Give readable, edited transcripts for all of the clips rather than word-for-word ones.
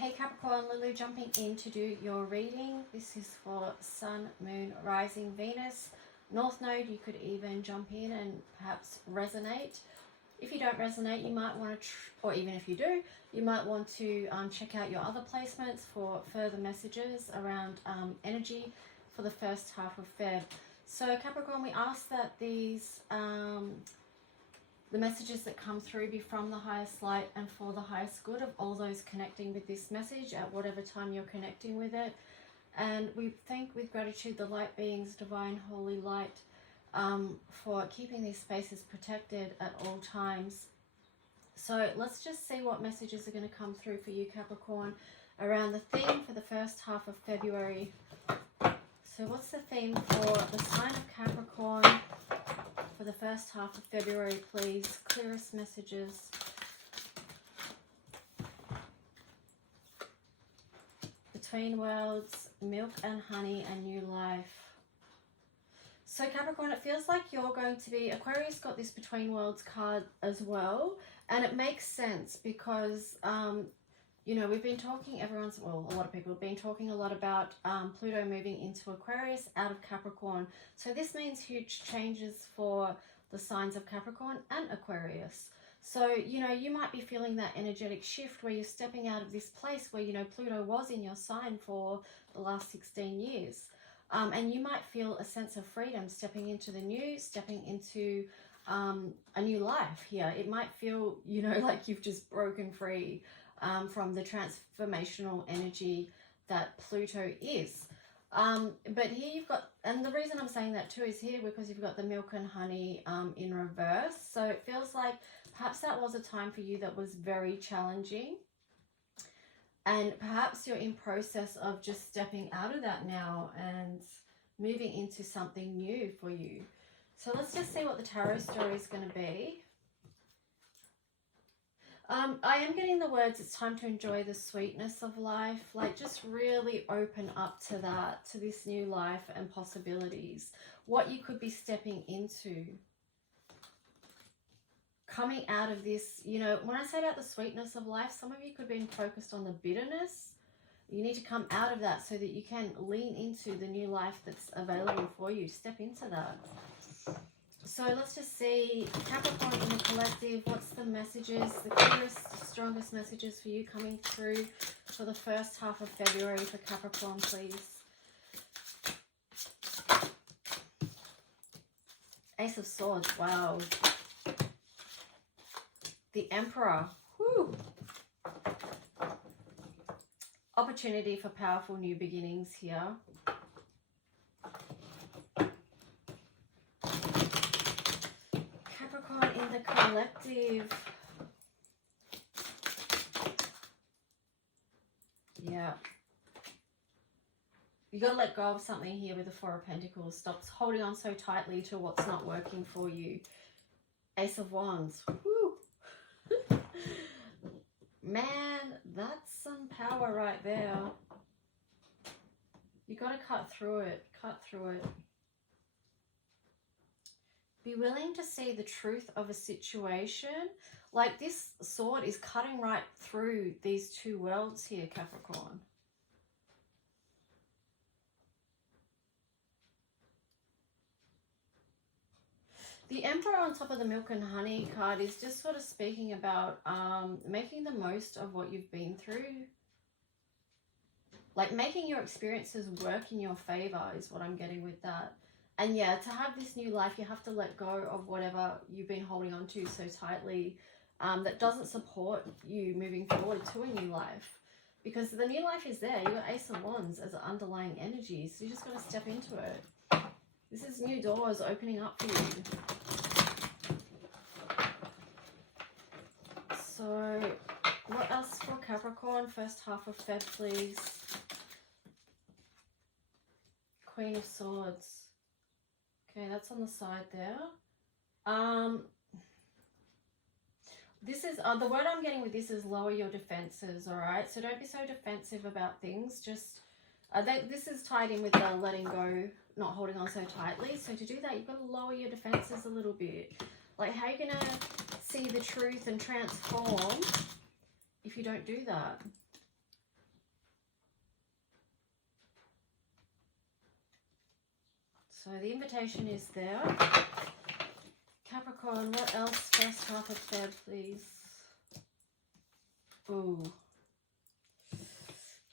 Hey Capricorn, Lulu jumping in to do your reading. This is for Sun, Moon, Rising, Venus, North Node. You could even jump in and perhaps resonate. If you don't resonate, you might want to, or even if you do, you might want to check out your other placements for further messages around energy for the first half of Feb. So Capricorn, we ask that these the messages that come through be from the highest light and for the highest good of all those connecting with this message at whatever time you're connecting with it. And we thank with gratitude the light beings, divine holy light, for keeping these spaces protected at all times. So let's just see what messages are going to come through for you, Capricorn, around the theme for the first half of February. So what's the theme for the sign of Capricorn for the first half of February, please? Clearest messages. Between worlds, milk and honey, and new life. So Capricorn, it feels like you're going to be, Aquarius got this between worlds card as well. And it makes sense because, you know, we've been talking, a lot of people have been talking a lot about Pluto moving into Aquarius out of Capricorn. So this means huge changes for the signs of Capricorn and Aquarius. So, you know, you might be feeling that energetic shift where you're stepping out of this place where, you know, Pluto was in your sign for the last 16 years. And you might feel a sense of freedom stepping into the new, stepping into a new life here. It might feel, you know, like you've just broken free from the transformational energy that Pluto is. But here you've got, and the reason I'm saying that too is here because you've got the milk and honey in reverse. So it feels like perhaps that was a time for you that was very challenging. And perhaps you're in process of just stepping out of that now and moving into something new for you. So let's just see what the tarot story is going to be. I am getting the words, it's time to enjoy the sweetness of life. Like, just really open up to that, to this new life and possibilities. What you could be stepping into. Coming out of this, you know, when I say about the sweetness of life, some of you could be focused on the bitterness. You need to come out of that so that you can lean into the new life that's available for you. Step into that. So let's just see, Capricorn in the collective, what's the messages, the clearest, strongest messages for you coming through for the first half of February for Capricorn, please. Ace of Swords, wow. The Emperor, whew. Opportunity for powerful new beginnings here. Capricorn in the collective. Yeah. You got to let go of something here with the Four of Pentacles. Stop holding on so tightly to what's not working for you. Ace of Wands. Whew. Man, that's some power right there. You got to cut through it. Cut through it. Be willing to see the truth of a situation. Like, this sword is cutting right through these two worlds here, Capricorn. The Emperor on top of the milk and honey card is just sort of speaking about making the most of what you've been through. Like, making your experiences work in your favor is what I'm getting with that. And yeah, to have this new life, you have to let go of whatever you've been holding on to so tightly that doesn't support you moving forward to a new life. Because the new life is there. You've got Ace of Wands as an underlying energy. So you just got to step into it. This is new doors opening up for you. So what else for Capricorn? First half of Feb, please. Queen of Swords. Okay, that's on the side there. This is, the word I'm getting with this is lower your defenses, all right? So don't be so defensive about things. Just, this is tied in with the letting go, not holding on so tightly. So to do that, you've got to lower your defenses a little bit. Like, how are you going to see the truth and transform if you don't do that? So the invitation is there. Capricorn, what else? First half of Feb, please. Ooh.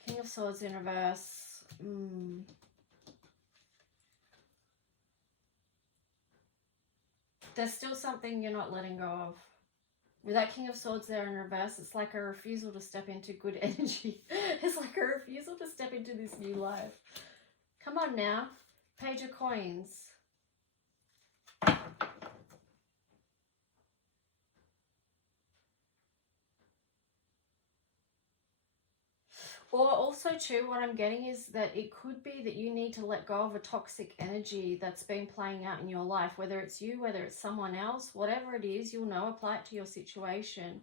King of Swords in reverse. There's still something you're not letting go of. With that King of Swords there in reverse, it's like a refusal to step into good energy. It's like a refusal to step into this new life. Come on now. Page of Coins. Or also too, what I'm getting is that it could be that you need to let go of a toxic energy that's been playing out in your life, whether it's you, whether it's someone else, whatever it is, you'll know, apply it to your situation.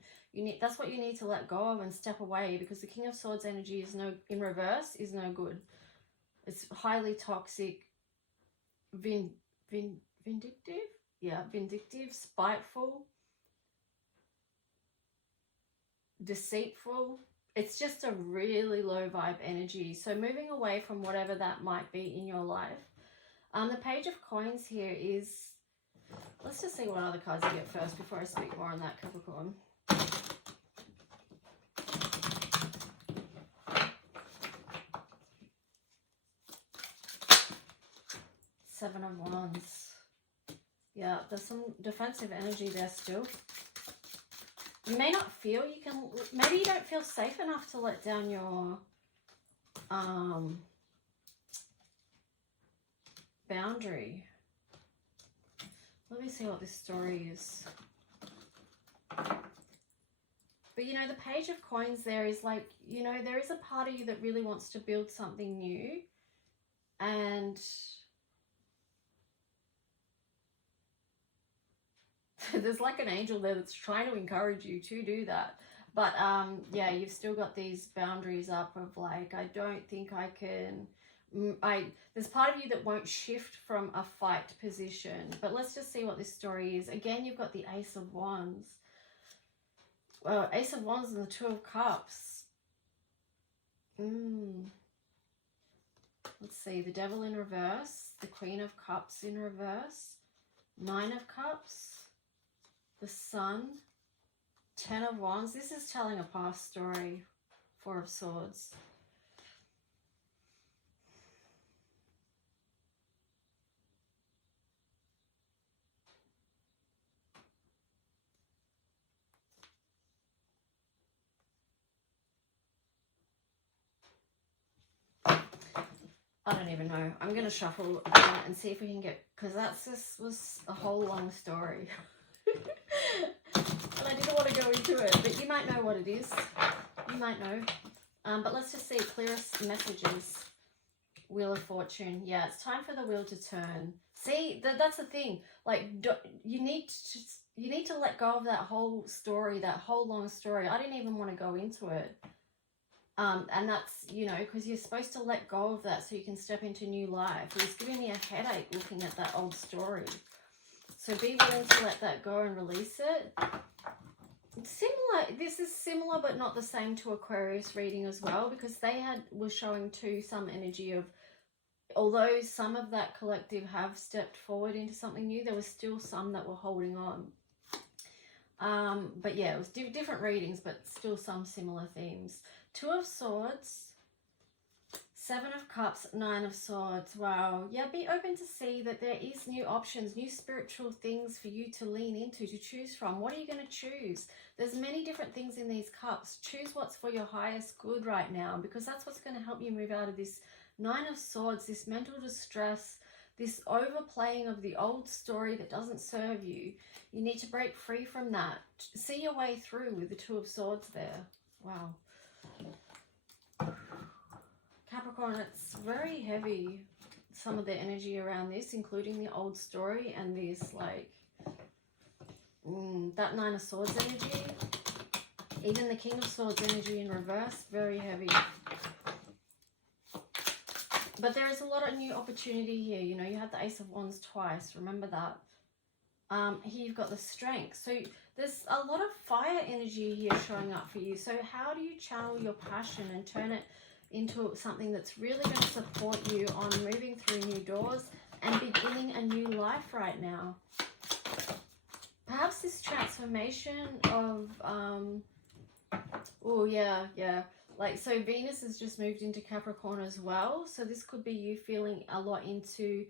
That's what you need to let go of and step away, because the King of Swords energy is in reverse is no good. It's highly toxic, vindictive? Yeah, vindictive, spiteful, deceitful. It's just a really low vibe energy. So moving away from whatever that might be in your life. The Page of Coins here is, let's just see what other cards you get first before I speak more on that, Capricorn. Seven of Wands. Yeah, there's some defensive energy there still. You may not feel you can, maybe you don't feel safe enough to let down your boundary. Let me see what this story is. But, you know, the Page of Coins there is like, you know, there is a part of you that really wants to build something new. And there's like an angel there that's trying to encourage you to do that. But yeah, you've still got these boundaries up of like, I don't think I can, there's part of you that won't shift from a fight position. But let's just see what this story is. Again, you've got the Ace of Wands. Ace of Wands and the Two of Cups. Let's see, the Devil in reverse, the Queen of Cups in reverse, Nine of Cups, the Sun, Ten of Wands. This is telling a past story. Four of Swords. I don't even know. I'm going to shuffle and see if we can get, because this was a whole long story. And I didn't want to go into it, but you might know what it is. You might know. But let's just see clearest messages. Wheel of Fortune. Yeah, it's time for the wheel to turn. See, that's the thing. Like, you need to let go of that whole story, that whole long story. I didn't even want to go into it. And that's, you know, because you're supposed to let go of that so you can step into new life. It's giving me a headache looking at that old story. So be willing to let that go and release it. Similar, this is similar but not the same to Aquarius reading as well, because they were showing too some energy of, although some of that collective have stepped forward into something new, there was still some that were holding on. But yeah, it was different readings, but still some similar themes. Two of Swords, Seven of Cups, Nine of Swords. Wow. Yeah, be open to see that there is new options, new spiritual things for you to lean into, to choose from. What are you going to choose? There's many different things in these cups. Choose what's for your highest good right now, because that's what's going to help you move out of this Nine of Swords, this mental distress, this overplaying of the old story that doesn't serve you. You need to break free from that. See your way through with the Two of Swords there. Wow. Capricorn, it's very heavy, some of the energy around this, including the old story and this, like, that Nine of Swords energy. Even the King of Swords energy in reverse, very heavy. But there is a lot of new opportunity here. You know, you had the Ace of Wands twice. Remember that. Here you've got the Strength. So there's a lot of fire energy here showing up for you. So how do you channel your passion and turn it into something that's really going to support you on moving through new doors and beginning a new life right now. Perhaps this transformation of, oh yeah, like, so Venus has just moved into Capricorn as well. So this could be you feeling a lot into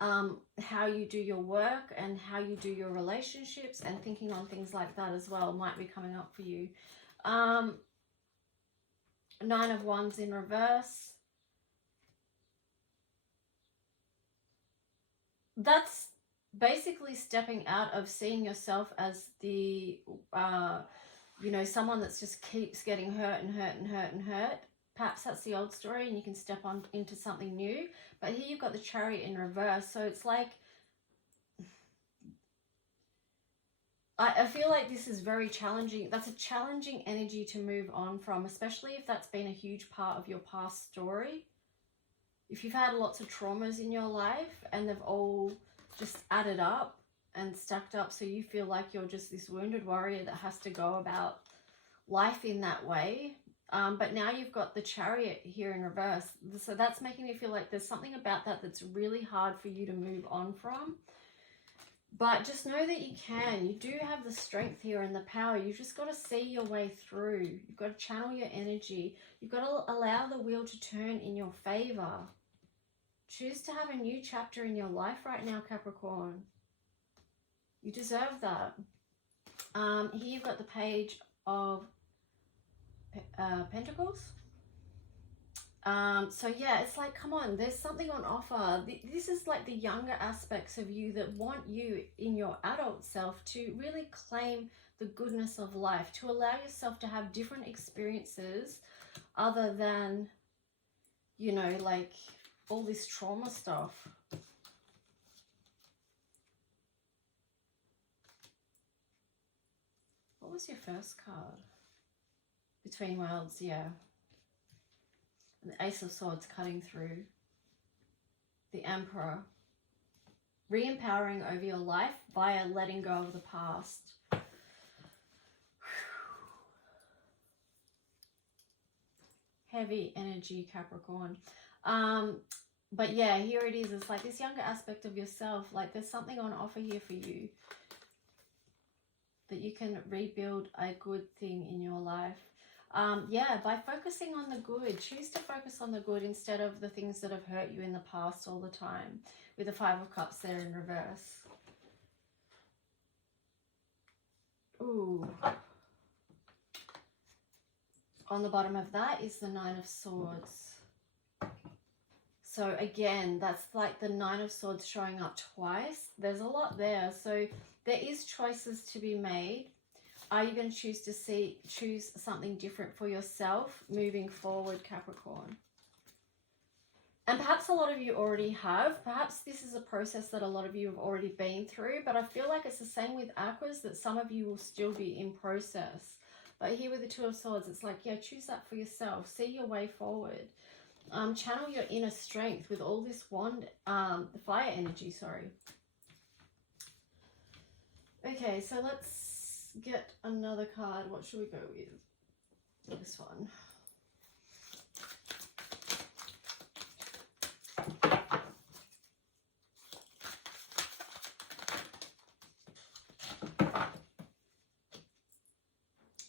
how you do your work and how you do your relationships, and thinking on things like that as well might be coming up for you. 9 of Wands in reverse. That's basically stepping out of seeing yourself as the, you know, someone that's just keeps getting hurt and hurt and hurt and hurt. Perhaps that's the old story and you can step on into something new. But here you've got the Chariot in reverse. So it's like, I feel like this is very challenging. That's a challenging energy to move on from, especially if that's been a huge part of your past story. If you've had lots of traumas in your life and they've all just added up and stacked up, so you feel like you're just this wounded warrior that has to go about life in that way. But now you've got the Chariot here in reverse. So that's making me feel like there's something about that that's really hard for you to move on from. But just know that you can. You do have the strength here and the power. You've just got to see your way through. You've got to channel your energy. You've got to allow the wheel to turn in your favor. Choose to have a new chapter in your life right now, Capricorn. You deserve that. Here you've got the Page of Pentacles. So yeah, it's like, come on, there's something on offer. This is like the younger aspects of you that want you in your adult self to really claim the goodness of life, to allow yourself to have different experiences other than, you know, like all this trauma stuff. What was your first card? Between Worlds, yeah. The Ace of Swords cutting through. The Emperor. Re-empowering over your life via letting go of the past. Heavy energy, Capricorn. But yeah, here it is. It's like this younger aspect of yourself. Like there's something on offer here for you. That you can rebuild a good thing in your life. Yeah, by focusing on the good. Choose to focus on the good instead of the things that have hurt you in the past all the time. With the 5 of Cups there in reverse. Ooh. On the bottom of that is the 9 of Swords. So again, that's like the 9 of Swords showing up twice. There's a lot there. So there is choices to be made. Are you going to choose something different for yourself moving forward, Capricorn? And perhaps a lot of you already have. Perhaps this is a process that a lot of you have already been through. But I feel like it's the same with Aquas, that some of you will still be in process. But here with the 2 of Swords, it's like, yeah, choose that for yourself. See your way forward. Channel your inner strength with all this wand, the fire energy, sorry. Okay, so let's get another card. What should we go with? This one.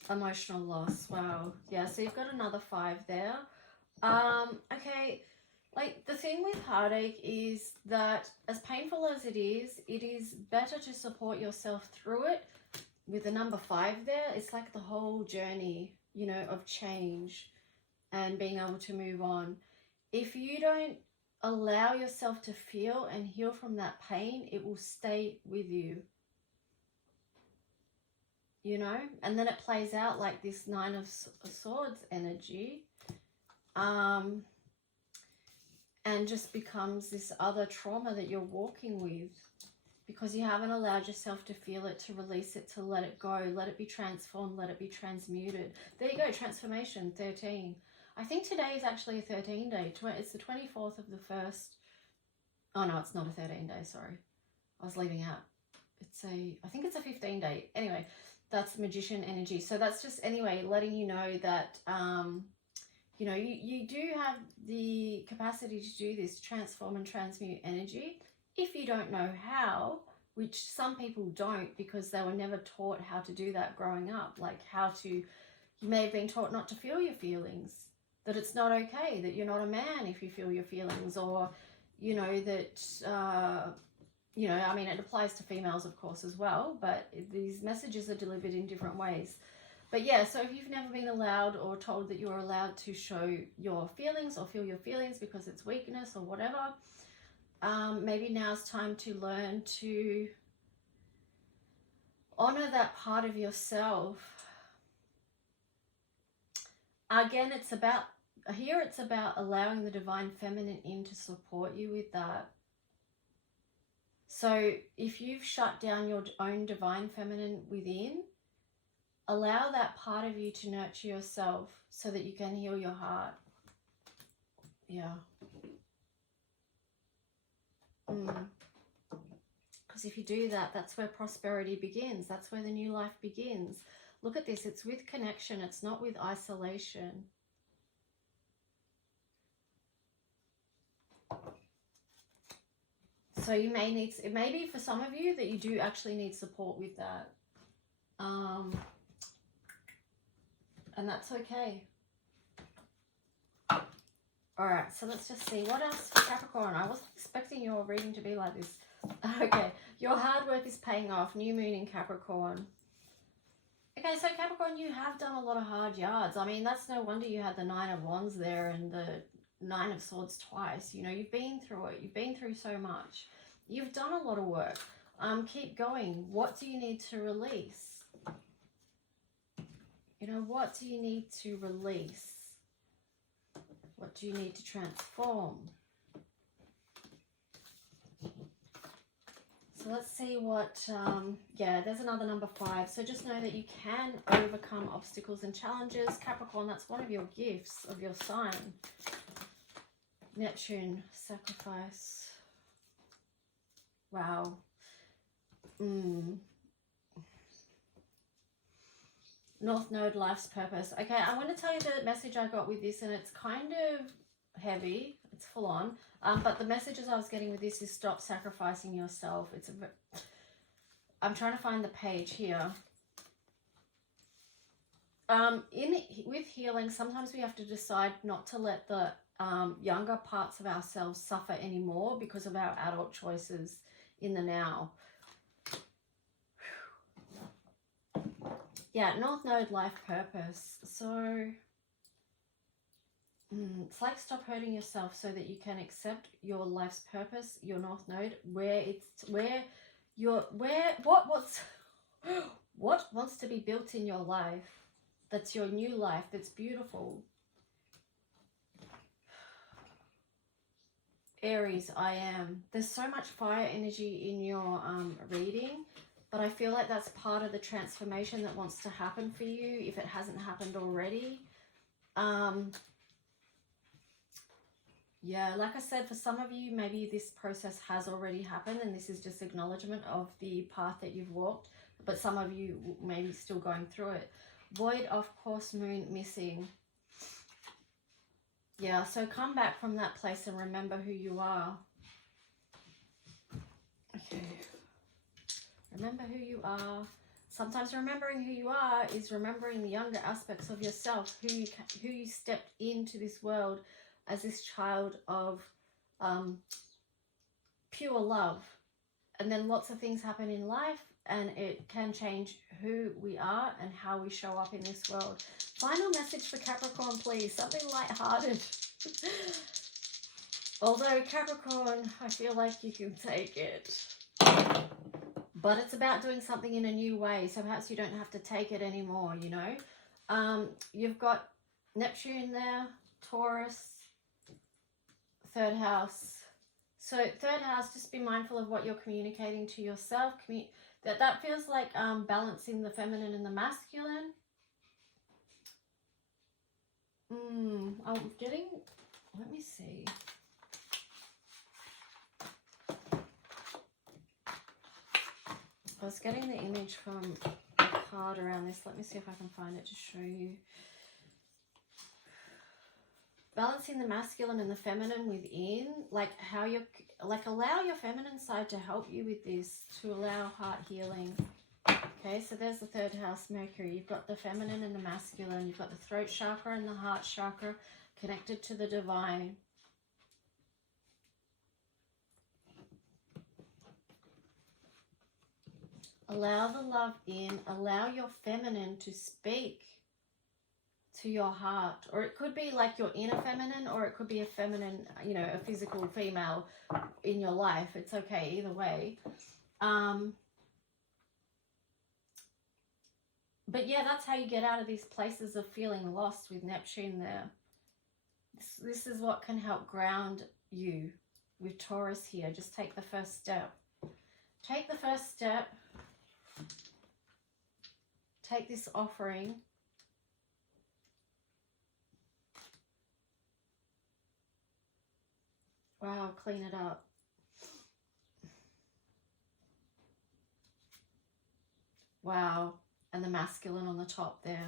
Emotional loss. Wow. Yeah, so you've got another 5 there. Okay, like the thing with heartache is that as painful as it is better to support yourself through it. With the number 5 there, it's like the whole journey, you know, of change and being able to move on. If you don't allow yourself to feel and heal from that pain, it will stay with you. You know, and then it plays out like this 9 of Swords energy. And just becomes this other trauma that you're walking with because you haven't allowed yourself to feel it, to release it, to let it go, let it be transformed, let it be transmuted. There you go, transformation, 13. I think today is actually a 13 day. It's the 24th of the 1st. Oh no, it's not a 13 day, sorry. I was leaving out. I think it's a 15 day. Anyway, that's Magician energy. So that's just, anyway, letting you know that, you know, you do have the capacity to do this, transform and transmute energy. if you don't know how, which some people don't because they were never taught how to do that growing up, like you may have been taught not to feel your feelings, that it's not okay, that you're not a man if you feel your feelings, or, you know, that, you know, I mean, it applies to females, of course, as well, but these messages are delivered in different ways. But yeah, so if you've never been allowed or told that you're allowed to show your feelings or feel your feelings because it's weakness or whatever, maybe now's time to learn to honor that part of yourself. Again, it's about allowing the divine feminine in to support you with that. So if you've shut down your own divine feminine within, allow that part of you to nurture yourself so that you can heal your heart. Yeah. Because if you do that, that's where prosperity begins. That's where the new life begins. Look at this. It's with connection. It's not with isolation. So you may need, it may be for some of you that you do actually need support with that. And that's okay. Alright, so let's just see. What else for Capricorn? I wasn't expecting your reading to be like this. Okay, your hard work is paying off. New moon in Capricorn. Okay, so Capricorn, you have done a lot of hard yards. I mean, that's no wonder you had the 9 of Wands there and the 9 of Swords twice. You know, you've been through it. You've been through so much. You've done a lot of work. Keep going. What do you need to release? You know, what do you need to release? What do you need to transform? So let's see what, yeah, there's another number 5. So just know that you can overcome obstacles and challenges. Capricorn, that's one of your gifts of your sign. Neptune, sacrifice. Wow. North Node, life's purpose. Okay, I want to tell you the message I got with this, and it's kind of heavy. It's full on. But the messages I was getting with this is stop sacrificing yourself. I'm trying to find the page here. With healing, sometimes we have to decide not to let the younger parts of ourselves suffer anymore because of our adult choices in the now. Yeah, North Node, life purpose. So it's like stop hurting yourself so that you can accept your life's purpose, your North Node, what wants to be built in your life. That's your new life. That's beautiful. Aries, I am. There's so much fire energy in your reading, but I feel like that's part of the transformation that wants to happen for you if it hasn't happened already. Yeah, like I said, for some of you, maybe this process has already happened and this is just acknowledgement of the path that you've walked, but some of you may be still going through it. Void, of course, moon, missing. Yeah, so come back from that place and remember who you are. Okay. Remember who you are. Sometimes remembering who you are is remembering the younger aspects of yourself, who you stepped into this world as this child of pure love. And then lots of things happen in life and it can change who we are and how we show up in this world. Final message for Capricorn, please. Something lighthearted. Although Capricorn, I feel like you can take it. But it's about doing something in a new way. So perhaps you don't have to take it anymore, you know. You've got Neptune there, Taurus, 3rd house. So 3rd house, just be mindful of what you're communicating to yourself. That feels like balancing the feminine and the masculine. I'm getting, let me see. I was getting the image from a card around this. Let me see if I can find it to show you. balancing the masculine and the feminine within, like how you're, like allow your feminine side to help you with this, to allow heart healing. Okay, so there's the third house, Mercury. You've got the feminine and the masculine. You've got the throat chakra and the heart chakra connected to the divine. Allow the love in. Allow your feminine to speak to your heart. Or it could be like your inner feminine, or it could be a feminine, you know, a physical female in your life. It's okay, either way. But yeah, that's how you get out of these places of feeling lost with Neptune there. This is what can help ground you with Taurus here. Just take the first step. Take the first step. Take this offering. Wow, clean it up. Wow. And the masculine on the top there.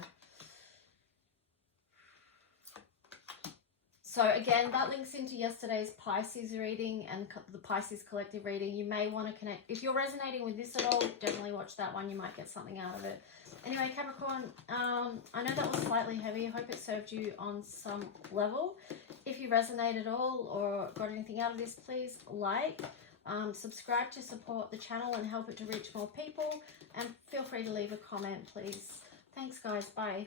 So again, that links into yesterday's Pisces reading and the Pisces collective reading. You may want to connect. If you're resonating with this at all, definitely watch that one. You might get something out of it. Anyway, Capricorn, I know that was slightly heavy. I hope it served you on some level. If you resonate at all or got anything out of this, please like, subscribe to support the channel and help it to reach more people. And feel free to leave a comment, please. Thanks, guys. Bye.